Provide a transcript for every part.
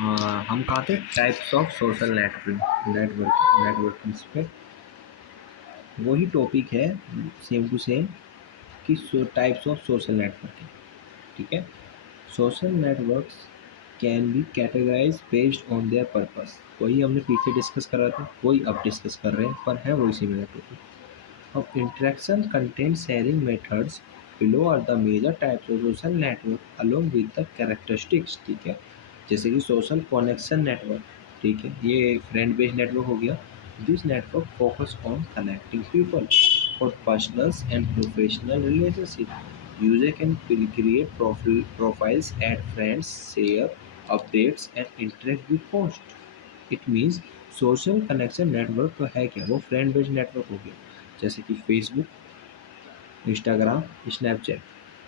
हम कहाँ थे? टाइप्स ऑफ सोशल नेटवर्किंग्स पे। वही टॉपिक है, सेम टू सेम, कि टाइप्स ऑफ सोशल नेटवर्किंग। ठीक है। Social networks can be categorise based on their purpose. वही हमने पीछे डिस्कस करा था, वही अब डिस्कस कर रहे हैं, पर है वही सिमिलर टॉपिक। अब interaction content sharing methods below are the major types of social network along with the characteristics. ठीक है। जैसे कि सोशल कनेक्शन नेटवर्क, ठीक है, ये फ्रेंड बेस्ड नेटवर्क हो गया। This network focus on connecting people for personal and professional relationship. User can create profiles, add friends, share updates and interact with posts। It means social connection network तो है क्या? वो friend based network हो गया, जैसे कि Facebook, Instagram, Snapchat.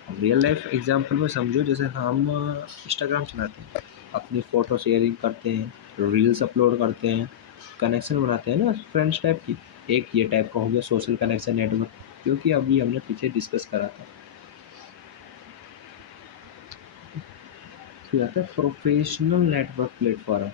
अब real life example में समझो, जैसे हम इंस्टाग्राम चलाते हैं, अपनी फ़ोटो शेयरिंग करते हैं, रील्स अपलोड करते हैं, कनेक्शन बनाते हैं ना फ्रेंड्स टाइप की। एक ये टाइप का हो गया सोशल कनेक्शन नेटवर्क, क्योंकि अभी हमने पीछे डिस्कस करा था। फिर आता है प्रोफेशनल नेटवर्क प्लेटफॉर्म।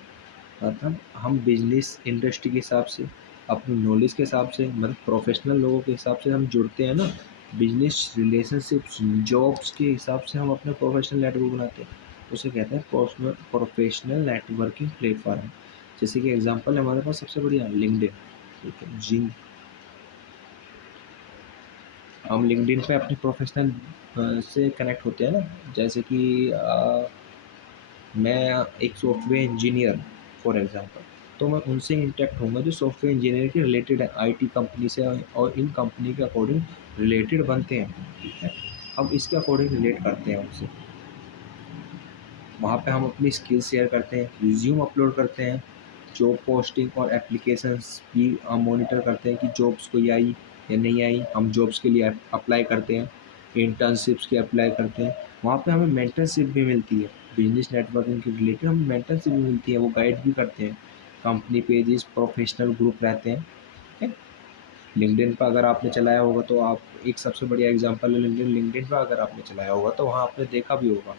अर्थात हम बिजनेस इंडस्ट्री के हिसाब से, अपनी नॉलेज के हिसाब से, मतलब प्रोफेशनल लोगों के हिसाब से हम जुड़ते हैं ना, बिजनेस रिलेशनशिप्स जॉब्स के हिसाब से हम अपने प्रोफेशनल नेटवर्क बनाते हैं, उसे कहते हैं प्रोफेशनल नेटवर्किंग प्लेटफॉर्म। जैसे कि एग्जांपल है हमारे पास सबसे बढ़िया लिंक्डइन। ठीक है जी। हम लिंक्डइन पे अपने प्रोफेशनल से कनेक्ट होते हैं ना, जैसे कि मैं एक सॉफ्टवेयर इंजीनियर फॉर एग्जांपल, तो मैं उनसे इंटरेक्ट होऊंगा जो सॉफ्टवेयर इंजीनियर के रिलेटेड है, आईटी कंपनी से, और इन कंपनी के अकॉर्डिंग रिलेटेड बनते हैं। ठीक है। हम इसके अकॉर्डिंग रिलेट करते हैं उनसे। वहाँ पे हम अपनी स्किल शेयर करते हैं, रिज्यूम अपलोड करते हैं, जॉब पोस्टिंग और एप्लीकेशंस भी हम मॉनिटर करते हैं कि जॉब्स कोई आई या नहीं आई। हम जॉब्स के लिए अप्लाई करते हैं, इंटर्नशिप्स के अप्लाई करते हैं। वहाँ पे हमें मेंटरशिप भी मिलती है, बिजनेस नेटवर्किंग के रिलेटेड हमें मेंटरशिप भी मिलती है, वो गाइड भी करते हैं। कंपनी पेजेस, प्रोफेशनल ग्रुप रहते हैं। ठीक है। लिंक्डइन पर अगर आपने चलाया होगा तो आप, एक सबसे बढ़िया एग्जांपल है लिंक्डइन। लिंक्डइन पर अगर आपने चलाया होगा तो वहाँ आपने देखा भी होगा,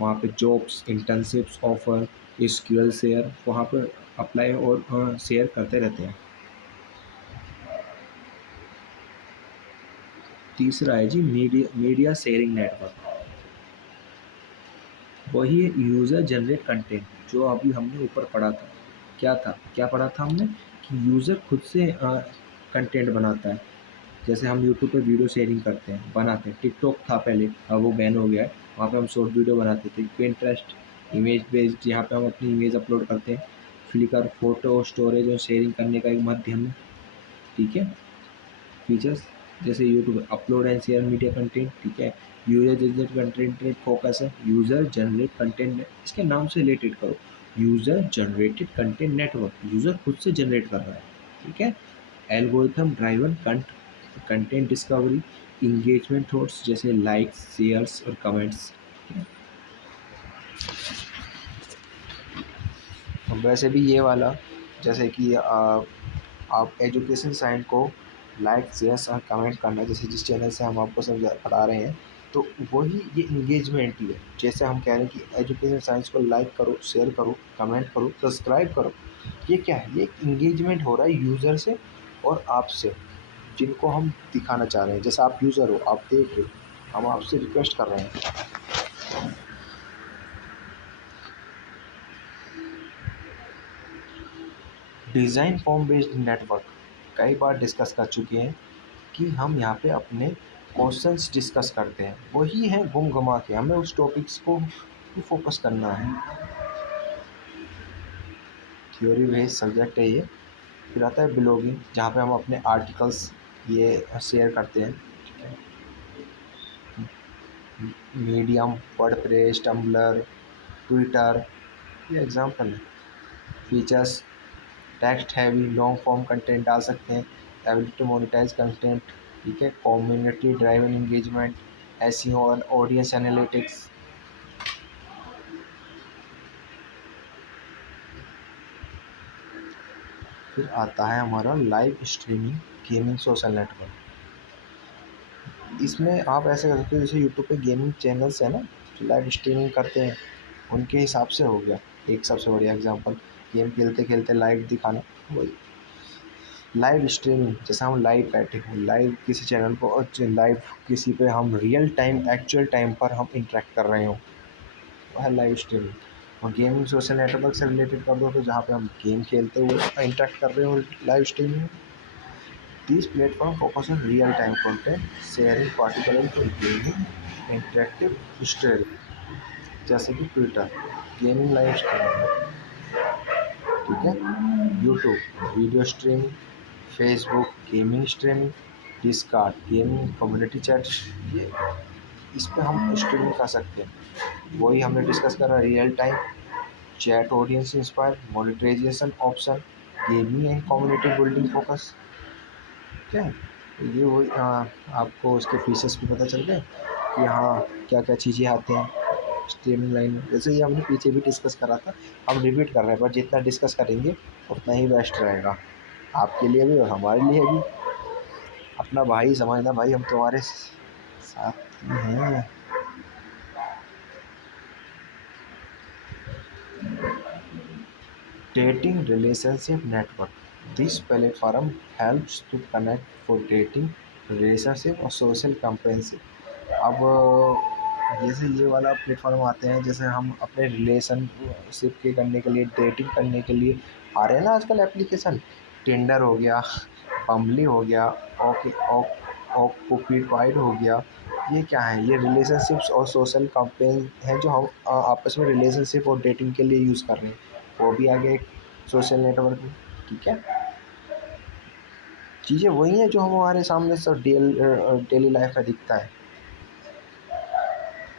वहाँ पे jobs, internships, offer, skill share वहाँ पे अप्लाई और शेयर करते रहते हैं। तीसरा है जी मीडिया शेयरिंग नेटवर्क। वही है यूज़र जनरेट कंटेंट, जो अभी हमने ऊपर पढ़ा था। क्या पढ़ा था हमने? कि यूज़र खुद से कंटेंट बनाता है। जैसे हम यूट्यूब पे वीडियो शेयरिंग करते हैं, बनाते हैं। टिकटॉक था पहले, अब वो बैन हो गया है। वहाँ पे हम शॉर्ट वीडियो बनाते थे। पिंटरेस्ट इमेज बेस्ड, यहाँ पे हम अपनी इमेज अपलोड करते हैं। फ्लिकर फोटो स्टोरेज और शेयरिंग करने का एक माध्यम है। ठीक है। फीचर्स जैसे YouTube upload and share media content. ठीक है। यूजर जनरेट कंटेंट फोकस है, यूजर जनरेट कंटेंट, इसके नाम से रिलेटेड करो, user generated content network, user खुद से जनरेट कर रहा है। ठीक है। Algorithm driven content discovery, engagement thoughts जैसे लाइक्स, शेयर्स और कमेंट्स। वैसे भी ये वाला, जैसे कि आप एजुकेशन साइड को लाइक, शेयर और कमेंट करना, जैसे जिस चैनल से हम आपको समझा पढ़ा रहे हैं, तो वही ये इंगेजमेंट ही है। जैसे हम कह रहे हैं कि एजुकेशन साइंस को लाइक करो, शेयर करो, कमेंट करो, सब्सक्राइब करो, ये क्या है? ये एक इंगेजमेंट हो रहा है यूज़र से और आपसे, जिनको हम दिखाना चाह रहे हैं। जैसे आप यूज़र हो, आप देख रहे हो, हम आपसे रिक्वेस्ट कर रहे हैं। डिज़ाइन फॉर्म बेस्ड नेटवर्क कई बार डिस्कस कर चुके हैं कि हम यहाँ पे अपने क्वेश्चंस डिस्कस करते हैं, वही है घूम घुमा के हमें उस टॉपिक्स को फोकस करना है। थ्योरी बेस्ड सब्जेक्ट है ये। फिर आता है ब्लॉगिंग, जहाँ पे हम अपने आर्टिकल्स ये शेयर करते हैं। मीडियम, वर्डप्रेस, टम्बलर, ट्विटर, ये एग्जाम्पल है। Features text heavy long form content डाल सकते हैं, एबिलिटी टू मोनेटाइज कंटेंट। ठीक है। कम्युनिटी ड्राइवन एंगेजमेंट, एसईओ और ऑडियंस एनालिटिक्स। फिर आता है हमारा live streaming gaming social network. इसमें आप ऐसे कर सकते हो, जैसे यूट्यूब पे गेमिंग चैनल्स है ना, जो लाइव स्ट्रीमिंग करते हैं, उनके हिसाब से हो गया। एक सबसे बढ़िया एग्जांपल, गेम खेलते खेलते लाइव दिखाना, वही लाइव स्ट्रीमिंग। जैसे हम लाइव बैठे हैं, लाइव किसी चैनल पर और लाइव किसी पे हम रियल टाइम एक्चुअल टाइम पर हम इंटरेक्ट कर रहे हों, वह है लाइव स्ट्रीमिंग। और गेमिंग सोशल नेटवर्क से रिलेटेड कर दो तो जहाँ पे हम गेम खेलते हुए इंटरेक्ट कर रहे हो live streaming. These platforms focus on real-time content sharing, particularly for gaming, interactive story, जैसे कि ट्विटर गेमिंग लाइव स्ट्रीमिंग, ठीक है, YouTube video streaming, Facebook gaming streaming, Discord gaming community chat, ये इस पे हम स्ट्रीमिंग कर सकते हैं। वही हमने डिस्कस करा, real time chat, audience inspire, monetisation option, gaming and community building focus. ठीक है, तो ये वही आपको उसके फीचर्स भी पता चल गए कि हाँ क्या क्या चीज़ें आते हैं स्ट्रीमिंग लाइन में। जैसे ये हमने पीछे भी डिस्कस करा था, हम रिपीट कर रहे हैं, पर जितना डिस्कस करेंगे उतना ही बेस्ट रहेगा आपके लिए भी और हमारे लिए भी। अपना भाई समझना भाई, हम तुम्हारे साथ ही हैं। Dating relationship network. This platform helps to connect for dating, relationship और social companionship. अब जैसे ये वाला प्लेटफॉर्म आते हैं, जैसे हम अपने रिलेशनशिप के करने के लिए, डेटिंग करने के लिए आ रहे हैं ना आजकल एप्लीकेशन, टिंडर हो गया, बम्बली हो गया, ओके ऑक्यूपिड हो गया। ये क्या है, ये रिलेशनशिप्स और सोशल कंपेन हैं जो हम आपस में रिलेशनशिप और डेटिंग के लिए यूज़ कर रहे हैं। वो भी आ गया एक सोशल नेटवर्क में, ठीक है। चीज़ें वही हैं जो हम हमारे सामने सब डेली लाइफ में दिखता है,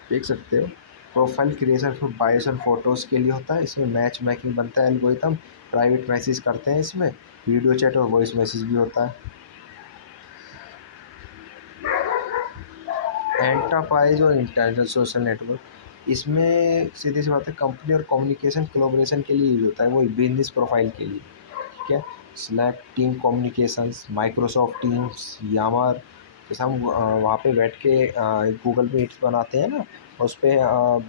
देख सकते हो। प्रोफाइल क्रिएशन फॉर बायोस और फोटोज़ के लिए होता है, इसमें मैच मेकिंग बनता है, एल्गोरिथम प्राइवेट मैसेज करते हैं, इसमें वीडियो चैट और वॉइस मैसेज भी होता है। एंटरप्राइज और इंटरनेशनल सोशल नेटवर्क, इसमें सीधी सी बात है कंपनी और कम्युनिकेशन कोलैबोरेशन के लिए यूज होता है, वही बिजनेस प्रोफाइल के लिए, ठीक है। Slack team communications, Microsoft Teams, Yammer. जैसे हम वहाँ पे बैठ के गूगल मीट्स बनाते हैं ना, उस पर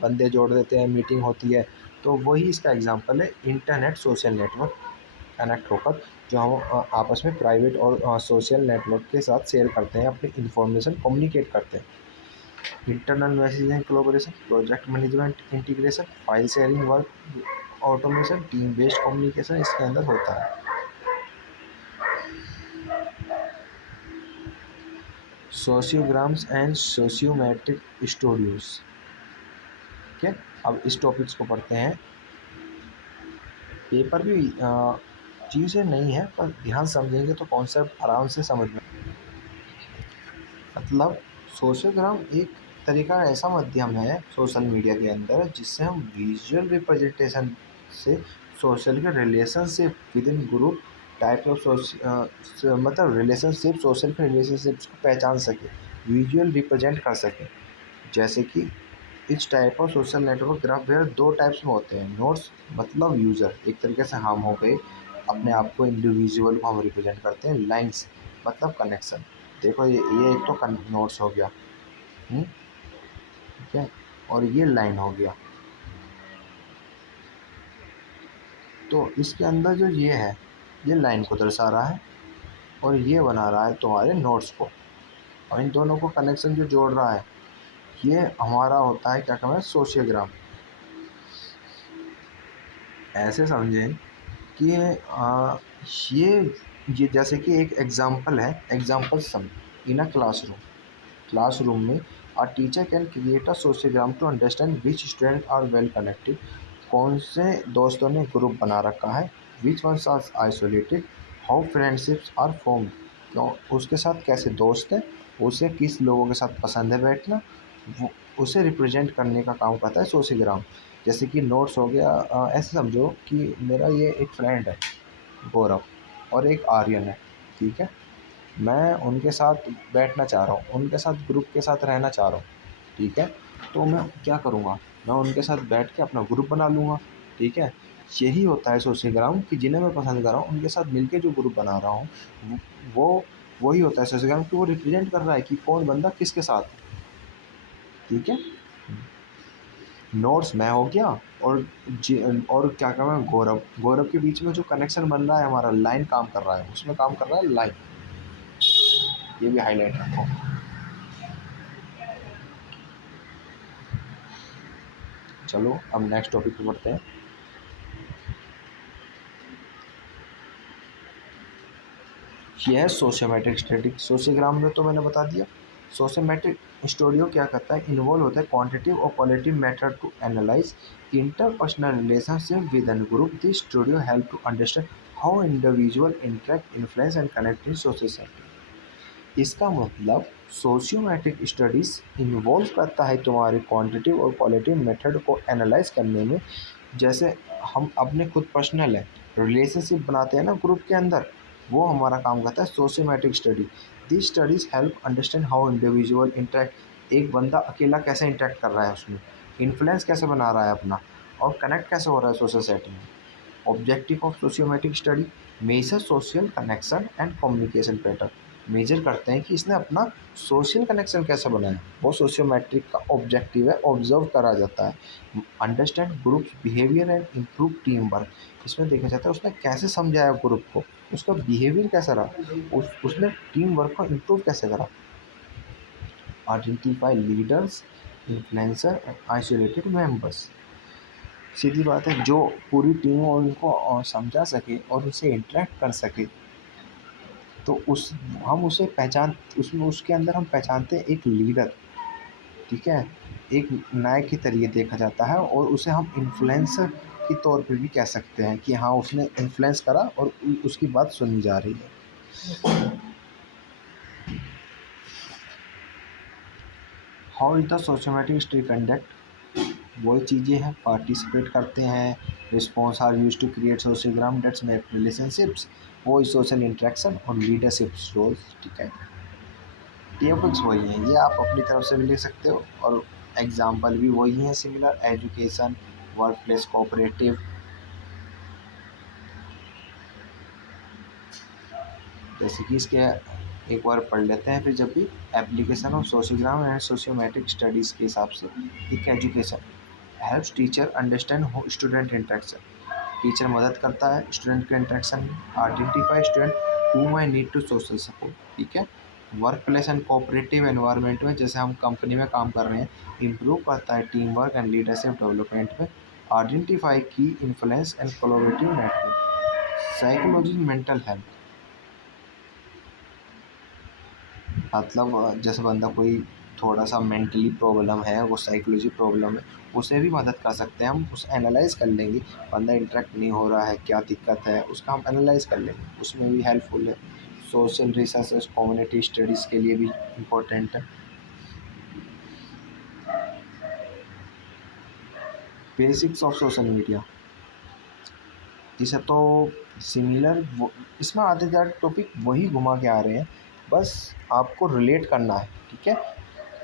बंदे जोड़ देते हैं, मीटिंग होती है, तो वही इसका एग्जांपल है। इंटरनेट सोशल नेटवर्क कनेक्ट होकर जो हम आपस में प्राइवेट और सोशल नेटवर्क के साथ शेयर करते हैं, अपनी इंफॉर्मेशन कम्युनिकेट करते हैं। Internal messaging collaboration, project management integration, file sharing, work automation, team based communication इसके अंदर होता है। सोशियोग्राम्स एंड सोशियोमेट्रिक स्टूडियोज, ठीक है। अब इस टॉपिक्स को पढ़ते हैं। पेपर भी चीज़ें नहीं है, पर ध्यान समझेंगे तो कॉन्सेप्ट आराम से समझ में। मतलब सोशियोग्राम एक तरीका ऐसा माध्यम है सोशल मीडिया के अंदर जिससे हम विजुअल रिप्रेजेंटेशन से सोशल के relationship with in group type of मतलब रिलेशनशिप, सोशल के रिलेशनशिप्स को पहचान सके, विजुअल रिप्रेजेंट कर सके। जैसे कि इस type of social network graph where दो टाइप्स में होते हैं। नोट्स मतलब यूज़र, एक तरीके से हम हो गए, अपने आप को इंडिविजुअल को हम रिप्रेजेंट करते हैं। लाइंस मतलब कनेक्शन, देखो ये एक तो नोट्स हो गया, ठीक है, और ये लाइन हो गया। तो इसके अंदर जो ये है, ये लाइन को दर्शा रहा है और ये बना रहा है तुम्हारे नोट्स को, और इन दोनों को कनेक्शन जो जोड़ रहा है ये हमारा होता है, क्या कहते हैं, सोशियोग्राम। ऐसे समझें कि ये जैसे कि एक एग्जांपल है, example some in a classroom में a teacher can create a sociogram to understand which student are well connected, कौन से दोस्तों ने ग्रुप बना रखा है, which ones are isolated, how friendships are formed, क्यों उसके साथ कैसे दोस्त है, उसे किस लोगों के साथ पसंद है बैठना, वो उसे रिप्रेजेंट करने का काम करता है सोशियोग्राम। जैसे कि नोट्स हो गया, ऐसे समझो कि मेरा ये एक फ्रेंड है गौरव और एक आर्यन है, ठीक है। मैं उनके साथ बैठना चाह रहा हूँ, उनके साथ ग्रुप के साथ रहना चाह रहा हूँ, ठीक है। तो मैं क्या करूँगा, मैं उनके साथ बैठ के अपना ग्रुप बना लूँगा, ठीक है। यही होता है सोशियोग्राम कि जिन्हें मैं पसंद कर रहा हूँ उनके साथ मिलके जो ग्रुप बना रहा हूँ वो वही होता है सोशियोग्राम, कि वो रिप्रेजेंट कर रहा है कि कौन बंदा किसके साथ है, ठीक है। नोट्स मैं हो गया, और और क्या कर रहा है गौरव, गौरव के बीच में जो कनेक्शन बन रहा है हमारा, लाइन काम कर रहा है, उसमें काम कर रहा है लाइन। ये भी हाईलाइट रखो। चलो अब नेक्स्ट टॉपिक पे बढ़ते हैं। यह है सोशियोमेट्रिक स्टडी। सोशियोग्राम में तो मैंने बता दिया। सोशियोमेट्रिक स्टूडियो क्या करता है, इन्वॉल्व होता है क्वांटिटिव और qualitative method to analyse interpersonal relationship with an group. This studio help to understand how individual interact, influence and connect in society. इसका मतलब सोशियोमेट्रिक स्टडीज इन्वॉल्व करता है तुम्हारे क्वांटिटिव और क्वालिटिव मेथड को एनालाइज करने में। जैसे हम अपने खुद पर्सनल है रिलेशनशिप बनाते हैं ना ग्रुप के अंदर, वो हमारा काम करता है sociometric study. This studies help understand how individual interact, एक बंदा अकेला कैसे इंटरेक्ट कर रहा है उसमें, इन्फ्लुएंस कैसे बना रहा है अपना, और कनेक्ट कैसे हो रहा है सोसाइटी में। Objective of sociometric study, measure social connection and communication pattern. Measure करते हैं कि इसने अपना सोशल कनेक्शन कैसे बनाया, वो सोशियोमेट्रिक का ऑब्जेक्टिव है, ऑब्जर्व करा जाता है। Understand group behaviour and improve team work, इसमें देखा जाता है उसने कैसे समझाया ग्रुप को, उसका बिहेवियर कैसा रहा, उसने टीम वर्क को इम्प्रूव कैसे करा। Identify leaders, influencer and isolated members. सीधी बात है, जो पूरी टीम और उनको समझा सके और उनसे इंटरेक्ट कर सके, तो उस हम उसे पहचान, उसमें उसके अंदर हम पहचानते हैं एक लीडर। ठीक है, एक नायक की तरीके देखा जाता है, और उसे हम इन्फ्लुएंसर के तौर पे भी कह सकते हैं कि हाँ उसने इन्फ्लुएंस करा और उसकी बात सुनी जा रही है। How is the sociometric study conduct, वही चीज़ें हैं, पार्टिसिपेट करते हैं, response are use to create sociogram that's make relationships, वो सोशल इंटरेक्शन और लीडरशिप रोल्स। ठीक है, टॉपिक्स वही हैं, ये आप अपनी तरफ से भी लिख सकते हो, और एग्जाम्पल भी वही हैं similar, education, work place cooperative. जैसे कि इसके एक बार पढ़ लेते हैं फिर जब भी। Application of sociogram and sociometric studies के हिसाब से, एक education helps teacher understand student interaction, teacher मदद करता है स्टूडेंट के इंटरेक्शन में। Identify student who I need to social support. ठीक है, work place and cooperative environment में, जैसे हम कंपनी में काम कर रहे हैं, इम्प्रूव करता है team work and leadership development में। आइडेंटिफाई की influence and collaborative network. Psychology mental health, मतलब जैसे बंदा कोई थोड़ा सा मेंटली प्रॉब्लम है, वो साइकोलॉजी प्रॉब्लम है, उसे भी मदद कर सकते हैं हम, उसे एनालाइज कर लेंगे, बंदा इंटरेक्ट नहीं हो रहा है, क्या दिक्कत है, उसका हम एनालाइज कर लेंगे, उसमें भी हेल्पफुल है। सोशल रिसर्च कम्युनिटी स्टडीज़ के लिए भी इम्पोर्टेंट है। बेसिक्स ऑफ सोशल मीडिया, जिसे तो सिमिलर, इसमें आधे ज़्यादा टॉपिक वही घुमा के आ रहे हैं, बस आपको रिलेट करना है। ठीक है,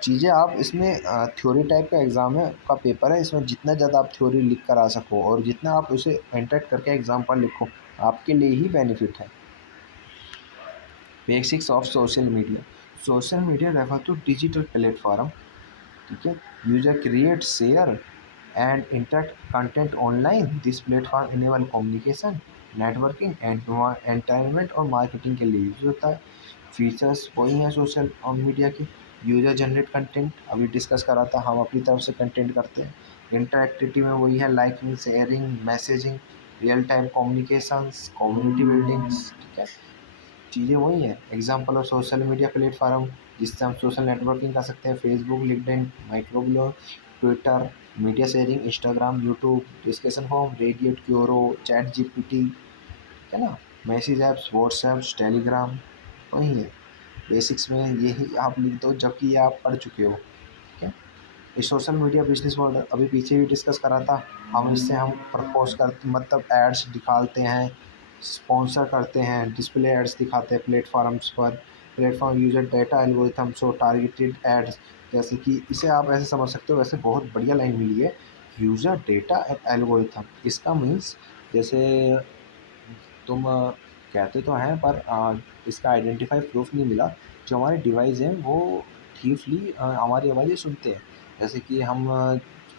चीज़ें आप इसमें थ्योरी टाइप का एग्ज़ाम है का पेपर है, इसमें जितना ज़्यादा आप थ्योरी लिख कर आ सको और जितना आप उसे इंटरेक्ट करके एग्ज़ाम पर लिखो, आपके लिए ही बेनिफिट है। Basics of social media, social media refer to digital platform. ठीक है, user create share and interact content online, this platform enable communication, networking and entertainment और मार्केटिंग के लिए यूज होता है। फीचर्स वही हैं सोशल और मीडिया के। यूजर जनरेट कंटेंट, अभी डिस्कस करा था, हम अपनी तरफ से कंटेंट करते हैं। इंटरेक्टिविटी में वही है, liking, sharing, messaging, real time communications, community buildings. ठीक है, चीज़ें वही हैं। Example of social media platform जिससे हम सोशल नेटवर्किंग कर सकते हैं, Facebook, LinkedIn, microblog, Twitter, media sharing, Instagram, YouTube, discussion forum, Reddit, Quora, ChatGPT, है ना, मैसेज ऐप्स, व्हाट्सएप, टेलीग्राम, वही है। बेसिक्स में यही आप लिख दो जबकि ये आप पढ़ चुके हो। ठीक है, ये सोशल मीडिया बिजनेस मॉडल अभी पीछे भी डिस्कस करा था। हम इससे हम प्रपोज कर, मतलब एड्स निकालते हैं, स्पॉन्सर करते हैं, डिस्प्ले एड्स दिखाते हैं प्लेटफॉर्म्स पर। Platform user data algorithm so targeted ads, जैसे कि इसे आप ऐसे समझ सकते हो, वैसे बहुत बढ़िया लाइन मिली है, यूज़र डेटा एल्गोरिथम। इसका मीन्स जैसे तुम कहते तो हैं पर इसका आइडेंटिफाई प्रूफ नहीं मिला। जो हमारे डिवाइस हैं वो ठीफली हमारी आवाज़ें सुनते हैं। जैसे कि हम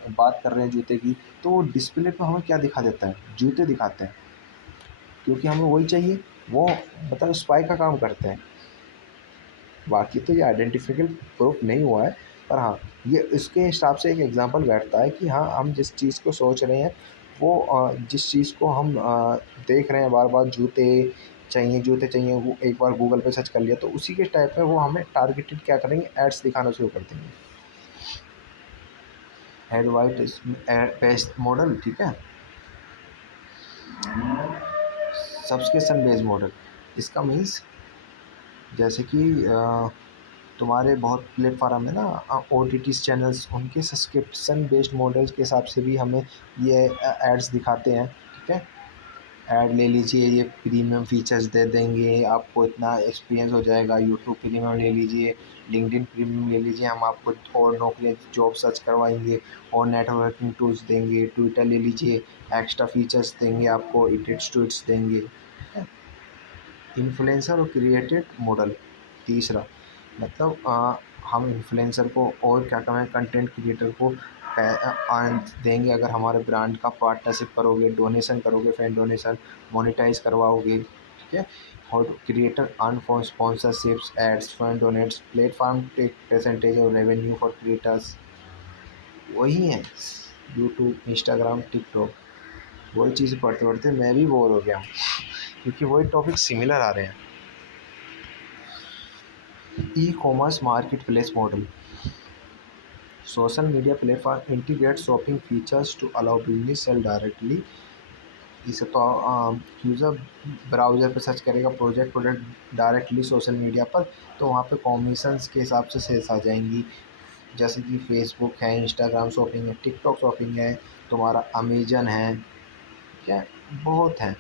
बात कर रहे हैं जूते की, तो वो डिस्प्ले पे हमें क्या दिखा देता है, जूते दिखाते हैं, क्योंकि हमें वही चाहिए। वो मतलब स्पाई का काम करते हैं। बाकी तो ये आइडेंटिफिकल प्रूफ नहीं हुआ है, पर हाँ ये इसके हिसाब से एक एग्जांपल बैठता है कि हाँ हम जिस चीज़ को सोच रहे हैं वो जिस चीज़ को हम देख रहे हैं बार बार, जूते चाहिए, वो एक बार गूगल पे सर्च कर लिया तो उसी के टाइप में वो हमें टारगेटेड क्या करेंगे, एड्स दिखाना शुरू कर देंगे। एडवाइट बेस्ड मॉडल, ठीक है, सब्सक्रिप्शन बेस्ड मॉडल। इसका मीन्स जैसे कि तुम्हारे बहुत प्लेटफॉर्म है ना, ओ टी टी चैनल्स, उनके सब्सक्रिप्शन बेस्ड मॉडल्स के हिसाब से भी हमें ये एड्स दिखाते हैं, ठीक है। ऐड ले लीजिए, ये प्रीमियम फीचर्स दे देंगे आपको, इतना एक्सपीरियंस हो जाएगा, यूट्यूब प्रीमियम ले लीजिए, लिंक्डइन प्रीमियम ले लीजिए, हम आपको और नौकरी जॉब सर्च करवाएंगे और नेटवर्किंग टूल्स देंगे, ट्विटर ले लीजिए, एक्स्ट्रा फीचर्स देंगे आपको, एडिट ट्वीट्स देंगे, ठीक है। इन्फ्लुएंसर और क्रिएटेड मॉडल, तीसरा मतलब हम इन्फ्लुएंसर को और क्या कहें, कंटेंट क्रिएटर को देंगे अगर हमारे ब्रांड का पार्टनरशिप करोगे, डोनेशन करोगे, फैन डोनेशन मोनेटाइज करवाओगे, ठीक है। और creator earn for sponsorships, ads, fund donates, platform take percentage of revenue for creators. वही है यूट्यूब, इंस्टाग्राम, टिकटॉक। वही चीज़ पढ़ते पढ़ते मैं भी बोर हो गया हूँ, क्योंकि वही टॉपिक सिमिलर आ रहे हैं। E commerce marketplace model, social media platform integrate shopping features to allow business sell directly. इसे तो यूज़र ब्राउज़र पे सर्च करेगा प्रोडक्ट डायरेक्टली सोशल मीडिया पर, तो वहाँ पे कॉमिशंस के हिसाब से सेल्स आ जाएंगी। जैसे कि फेसबुक है, इंस्टाग्राम शॉपिंग है, टिकटॉक शॉपिंग है, तुम्हारा अमेजन है, क्या बहुत है।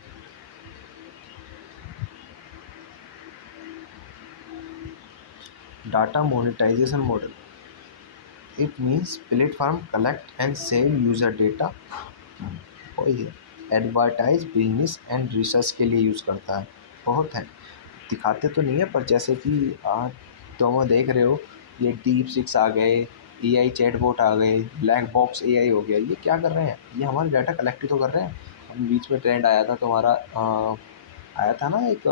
Data monetisation model, it means platform collect and sell user data, वही है। एडवर्टाइज, बिजनेस एंड रिसर्च के लिए यूज़ करता है। बहुत है, दिखाते तो नहीं है, पर जैसे कि तुम देख रहे हो ये डीप सिक्स आ गए, एआई चैटबॉट आ गए, ब्लैक बॉक्स एआई हो गया, ये क्या कर रहे हैं, ये हमारा डाटा कलेक्ट ही तो कर रहे हैं। अभी बीच में ट्रेंड आया था तुम्हारा, आया था ना एक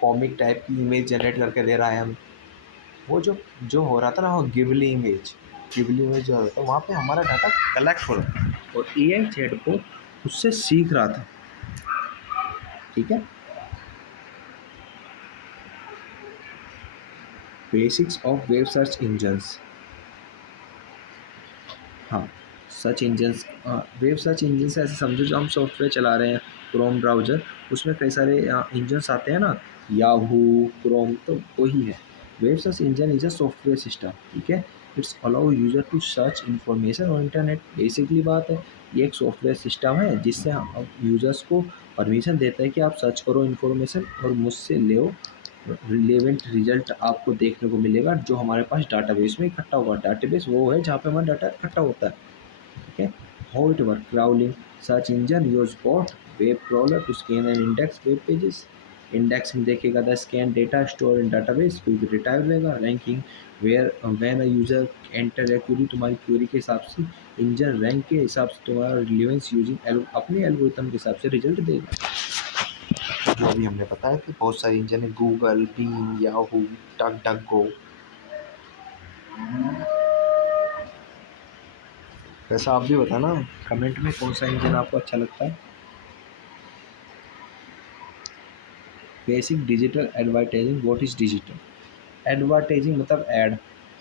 कॉमिक टाइप की इमेज जनरेट करके दे रहा है हम, वो जो जो हो रहा था ना, वो गिबली इमेज जो हो रहा था, वहाँ पे हमारा डाटा कलेक्ट हो रहा था और एआई चैटबॉट उससे सीख रहा था, ठीक है। Basics of web search engines, हाँ search engines, web search engines ऐसे समझो जो हम सॉफ्टवेयर चला रहे हैं, क्रोम ब्राउज़र, उसमें कई सारे इंजन्स आते हैं ना, याहू, क्रोम, तो वही है। Web search engine is a software system, ठीक है। It's allow user to search information on internet, basically बात है, ये एक सॉफ्टवेयर सिस्टम है जिससे हम यूजर्स को परमिशन देता है कि आप सर्च करो इन्फॉर्मेशन और मुझसे लो रिलेवेंट रिजल्ट आपको देखने को मिलेगा जो हमारे पास डाटाबेस में इकट्ठा हुआ। डाटाबेस वो है जहाँ पे हमारा डाटा इकट्ठा होता है, ठीक है। How it work, crawling, search engine use bot web crawler to scan and index web pages. Indexing देखेगा, the scan data store in database कोई भी डेटा लेगा। Ranking, where when a user enter a query, तुम्हारी query के हिसाब से engine rank के हिसाब से तुम्हारा रिलेवेंस यूजिंग अपने एल्गोरिथम के हिसाब से रिजल्ट देगा। जो अभी हमने बताया कि बहुत सारे इंजन है, Google, Bing, Yahoo, DuckDuckGo. वैसा आप भी बताना कमेंट में कौन सा इंजन आपको अच्छा लगता है। Basic digital advertising, what is digital advertising, मतलब ऐड,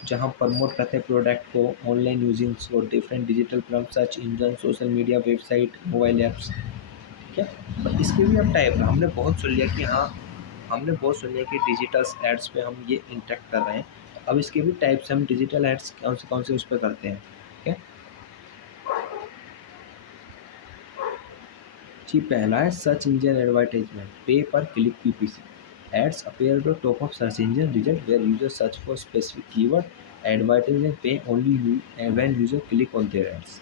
जहाँ प्रमोट करते हैं प्रोडक्ट को ऑनलाइन यूजिंग और different digital platform, search engine, social media, website, mobile apps, ठीक है। पर इसके भी अब टाइप है, हमने बहुत सुन लिया कि हाँ, हमने बहुत सुन लिया कि डिजिटल एड्स पे हम ये इंटरेक्ट कर रहे हैं, तो अब इसके भी टाइप्स, हम डिजिटल एड्स कौन से उस पर करते हैं, ठीक है। जी पहला है search engine advertisement, pay per click PPC, ads appear at the top of search engine result where user search for specific keyword, advertisement pay only when user click on their ads.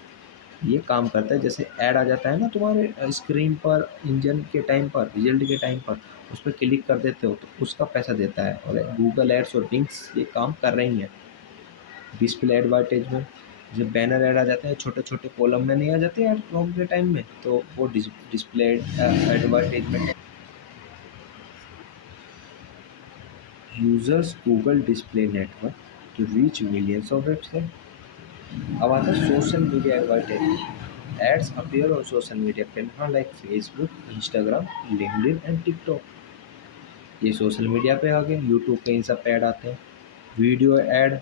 ये काम करता है, जैसे add आ जाता है ना तुम्हारे screen पर इंजन के टाइम पर, रिजल्ट के टाइम पर, उस पर क्लिक कर देते हो तो उसका पैसा देता है, और गूगल एड्स और बिंग्स ये काम कर रही हैं। डिस्प्ले एडवर्टाइजमेंट, जब बैनर ऐड आ जाते हैं छोटे छोटे कॉलम में नहीं आ जाते यार क्रोम के टाइम में, तो वो display advertisement. Users Google display network to reach millions of website. अब आता है social media advertisement. Ads appear on social media platform like Facebook, Instagram, LinkedIn and TikTok. ये सोशल मीडिया पे आ गए, यूट्यूब पे इन सब पे ऐड आते हैं। Video ad,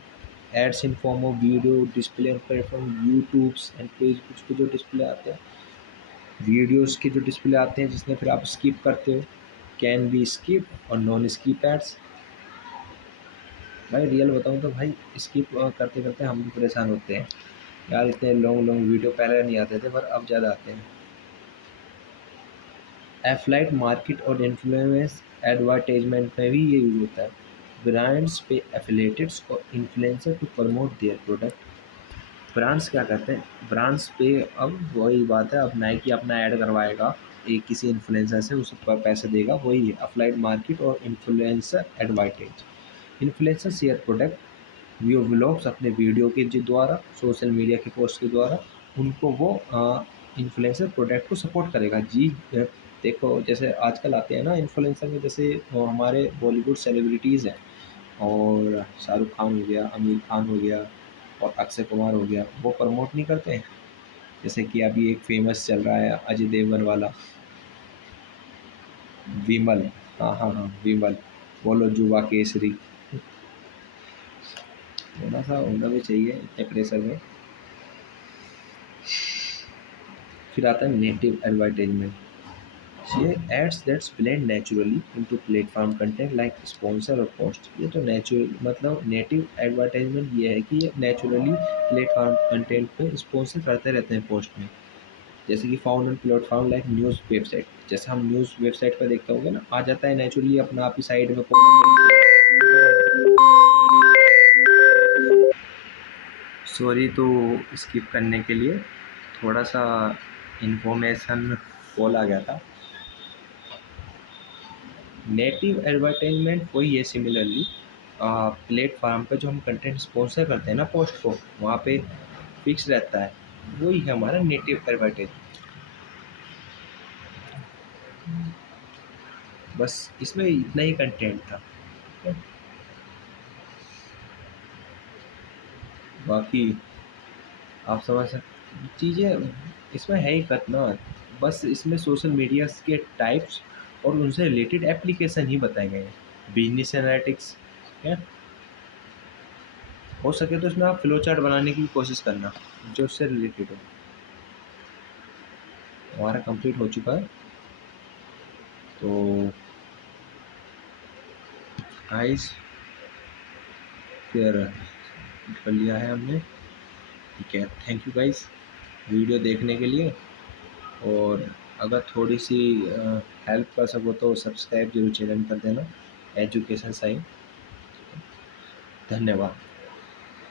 ads in form of video display on platform YouTubes and Facebook पे जो डिस्प्ले आते हैं, वीडियोस के जो डिस्प्ले आते हैं जिसमें फिर आप स्किप करते हो, कैन बी स्किप और नॉन स्किप एड्स। भाई रियल बताऊँ तो भाई स्किप करते करते हम भी परेशान होते हैं यार, इतने लॉन्ग लॉन्ग वीडियो पहले नहीं आते थे पर अब ज़्यादा आते हैं। एफलाइट मार्केट और इन्फ्लुएंस एडवर्टाइजमेंट में भी ये यूज होता है। ब्रांड्स पे एफिलेटेड्स और influencer to promote their product. Brands क्या करते हैं, ब्रांड्स पे अब वही बात है, अब नाइकी अपना ऐड करवाएगा एक किसी इन्फ्लुएंसर से, उस पर पैसे देगा, वही है अप्लाइड मार्केट और influencer advertise. Influencer share product view vlogs अपने वीडियो के द्वारा, सोशल मीडिया के पोस्ट के द्वारा उनको वो इन्फ्लुएंसर प्रोडक्ट को सपोर्ट करेगा जी। देखो जैसे आजकल आते हैं ना इन्फ्लुएंसर में, जैसे हमारे बॉलीवुड सेलिब्रिटीज़ हैं, और शाहरुख खान हो गया, आमिर खान हो गया और अक्षय कुमार हो गया, वो प्रमोट नहीं करते हैं। जैसे कि अभी एक फेमस चल रहा है अजय देवगन वाला, विमल। हाँ हाँ हाँ विमल, बोलो जुबा केसरी। थोड़ा सा होना भी चाहिए इतने प्रेशर में। फिर आता है नेटिव एडवर्टाइजमेंट। ये ads that's blend naturally into platform content like sponsor और पोस्ट। ये तो नेचुरल मतलब नेटिव एडवर्टाइजमेंट ये है कि ये नेचुरली प्लेटफॉर्म कंटेंट पे स्पॉन्सर करते रहते हैं पोस्ट में। जैसे कि found on platform like news website, जैसे हम न्यूज़ वेबसाइट पर देखते होंगे ना, आ जाता है नेचुरली अपना आप ही साइड में कॉलम। सॉरी तो स्किप करने के लिए, थोड़ा सा इंफॉर्मेशन कॉल आ गया था। नेटिव एडवर्टाइजमेंट वही है सिमिलरली, प्लेटफार्म पे जो हम कंटेंट स्पॉन्सर करते हैं ना पोस्ट को, वहाँ पे फिक्स रहता है, वही है हमारा नेटिव एडवर्टाइजमेंट। बस इसमें इतना ही कंटेंट था। बाकी आप समझ सकते चीज़ें इसमें है ही कितना, बस इसमें सोशल मीडिया के टाइप्स और उनसे रिलेटेड एप्लीकेशन ही बताए गए हैं। बिजनेस एनालिटिक्स है, हो सके तो इसमें आप फ्लो चार्ट बनाने की कोशिश करना जो उससे रिलेटेड हो। हमारा कंप्लीट हो चुका है, तो गाइस फिर कर लिया है हमने, ठीक है। थैंक यू गाइस वीडियो देखने के लिए, और अगर थोड़ी सी हेल्प कर सको तो सब्सक्राइब जरूर चैनल कर देना, एजुकेशन साइन। धन्यवाद।